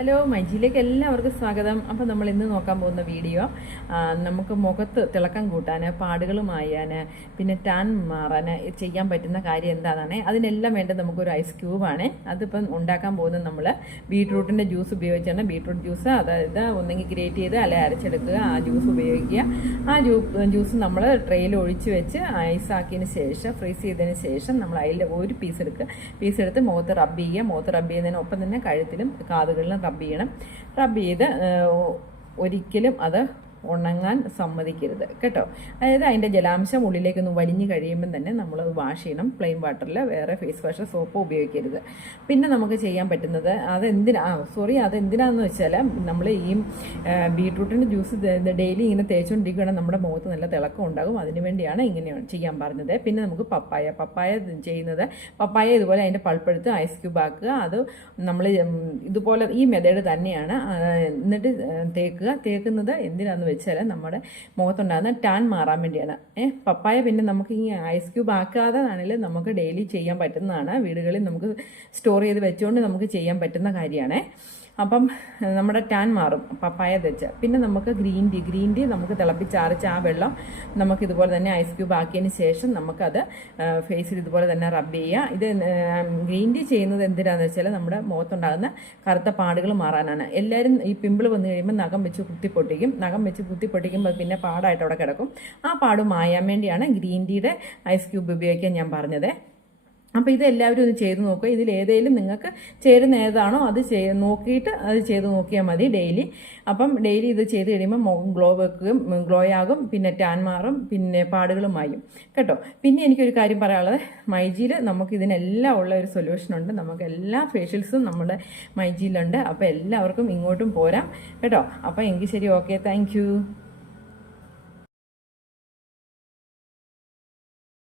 Hello മൈജിയിലേക്ക് എല്ലാവർക്കും സ്വാഗതം. അപ്പോൾ നമ്മൾ ഇന്ന് നോക്കാൻ പോകുന്ന വീഡിയോ നമുക്ക് മുഖത്ത് തിളക്കം കൂട്ടാൻ, പാടുകൾ മായാൻ, പിന്നെ ടാൻ മാറാൻ ചെയ്യാൻ പറ്റുന്ന കാര്യം എന്താണെന്നാണ്. അതിനെല്ലാം വേണ്ടത് നമുക്കൊരു ഐസ് ക്യൂബാണ്. അതിപ്പം ഉണ്ടാക്കാൻ പോകുന്നത് നമ്മൾ ബീട്രൂട്ടിൻ്റെ ജ്യൂസ് ഉപയോഗിച്ചാണ്. ബീട്രൂട്ട് ജ്യൂസ് അതായത് ഒന്നെങ്കിൽ ഗ്രേറ്റ് ചെയ്ത് അല്ലെങ്കിൽ അരച്ചെടുക്കുക, ആ ജ്യൂസ് ഉപയോഗിക്കുക. ആ ജ്യൂസ് നമ്മൾ ട്രെയിൽ ഒഴിച്ച് വെച്ച് ഐസാക്കിയതിന് ശേഷം ഫ്രീസ് ചെയ്തതിന് ശേഷം നമ്മൾ അതിൽ ഒരു പീസ് എടുത്ത് മുഖത്ത് റബ്ബ് ചെയ്യുക. മുഖത്ത് റബ്ബ് ചെയ്യുന്നതിനൊപ്പം തന്നെ കഴുത്തിലും കാതുകളിലും റബ്ബ് ചെയ്യണം. റബ്ബ് ചെയ്ത് ഒരിക്കലും അത് ഉണങ്ങാൻ സമ്മതിക്കരുത് കേട്ടോ. അതായത് അതിൻ്റെ ജലാംശം ഉള്ളിലേക്കൊന്ന് വലിഞ്ഞ് കഴിയുമ്പം തന്നെ നമ്മൾ വാഷ് ചെയ്യണം. പ്ലെയിൻ വാട്ടറിൽ വേറെ ഫേസ് വാഷ് സോപ്പ് ഉപയോഗിക്കരുത്. പിന്നെ നമുക്ക് ചെയ്യാൻ പറ്റുന്നത് അതെന്തിനാണെന്ന് വെച്ചാൽ നമ്മൾ ഈ ബീട്രൂട്ടിൻ്റെ ജ്യൂസ് ഡെയിലി ഇങ്ങനെ തേച്ചുകൊണ്ടിരിക്കുകയാണെങ്കിൽ നമ്മുടെ മുഖത്ത് നല്ല തിളക്കം ഉണ്ടാകും. അതിന് വേണ്ടിയാണ് ഇങ്ങനെ ചെയ്യാൻ പറഞ്ഞത്. പിന്നെ നമുക്ക് പപ്പായ ചെയ്യുന്നത്, പപ്പായ ഇതുപോലെ അതിൻ്റെ പൾപ്പെടുത്ത് ഐസ് ക്യൂബ് ആക്കുക. അത് നമ്മൾ ഇതുപോലെ ഈ മെത്തേഡ് തന്നെയാണ്. എന്നിട്ട് തേക്കുന്നത് എന്തിനാണെന്ന് വെച്ചാൽ നമ്മുടെ മുഖത്തുണ്ടാകുന്ന ടാൻ മാറാൻ വേണ്ടിയാണ്. പപ്പായ പിന്നെ നമുക്ക് ഈ ഐസ് ക്യൂബ് ആക്കാതെ ആണെങ്കിലും നമുക്ക് ഡെയിലി ചെയ്യാൻ പറ്റുന്നതാണ്. വീടുകളിൽ നമുക്ക് സ്റ്റോർ ചെയ്ത് വെച്ചുകൊണ്ട് നമുക്ക് ചെയ്യാൻ പറ്റുന്ന കാര്യമാണ്. അപ്പം നമ്മുടെ ടാൻ മാറും പപ്പായ തേച്ച്. പിന്നെ നമുക്ക് ഗ്രീൻ ടീ നമുക്ക് തിളപ്പിച്ചാറിച്ച് ആ വെള്ളം നമുക്ക് ഇതുപോലെ തന്നെ ഐസ് ക്യൂബ് ആക്കിയതിന് ശേഷം നമുക്കത് ഫേസിൽ ഇതുപോലെ തന്നെ റബ്ബ് ചെയ്യുക. ഇത് ഗ്രീൻ ടീ ചെയ്യുന്നത് എന്തിനാണെന്ന് വെച്ചാൽ നമ്മുടെ മുഖത്തുണ്ടാകുന്ന കറുത്ത പാടുകൾ മാറാനാണ്. എല്ലാവരും ഈ പിമ്പിൾ വന്നു കഴിയുമ്പോൾ നഖം വെച്ച് കുത്തിപ്പൊട്ടിക്കുമ്പോൾ പിന്നെ പാടായിട്ട് അവിടെ കിടക്കും. ആ പാട് മായാൻ വേണ്ടിയാണ് ഗ്രീൻ ടീയുടെ ഐസ് ക്യൂബ് ഉപയോഗിക്കാൻ ഞാൻ പറഞ്ഞത്. അപ്പോൾ ഇത് എല്ലാവരും ഒന്ന് ചെയ്ത് നോക്കുക. ഇതിലേതെങ്കിലും നിങ്ങൾക്ക് ചേരുന്ന ഏതാണോ അത് നോക്കിയിട്ട് അത് ചെയ്ത് നോക്കിയാൽ മതി ഡെയിലി. അപ്പം ഡെയിലി ഇത് ചെയ്ത് കഴിയുമ്പോൾ മുഖം ഗ്ലോ ആകും, പിന്നെ ടാൻ മാറും, പിന്നെ പാടുകളും മായും കേട്ടോ. പിന്നെ എനിക്കൊരു കാര്യം പറയാനുള്ളത്, മൈജിയിൽ നമുക്ക് ഇതിനെല്ലാം ഉള്ള ഒരു സൊല്യൂഷനുണ്ട്. നമുക്ക് എല്ലാ ഫേഷ്യൽസും നമ്മുടെ മൈജിയിലുണ്ട്. അപ്പോൾ എല്ലാവർക്കും ഇങ്ങോട്ടും പോരാം കേട്ടോ. അപ്പോൾ എങ്കിൽ ശരി, ഓക്കെ, താങ്ക്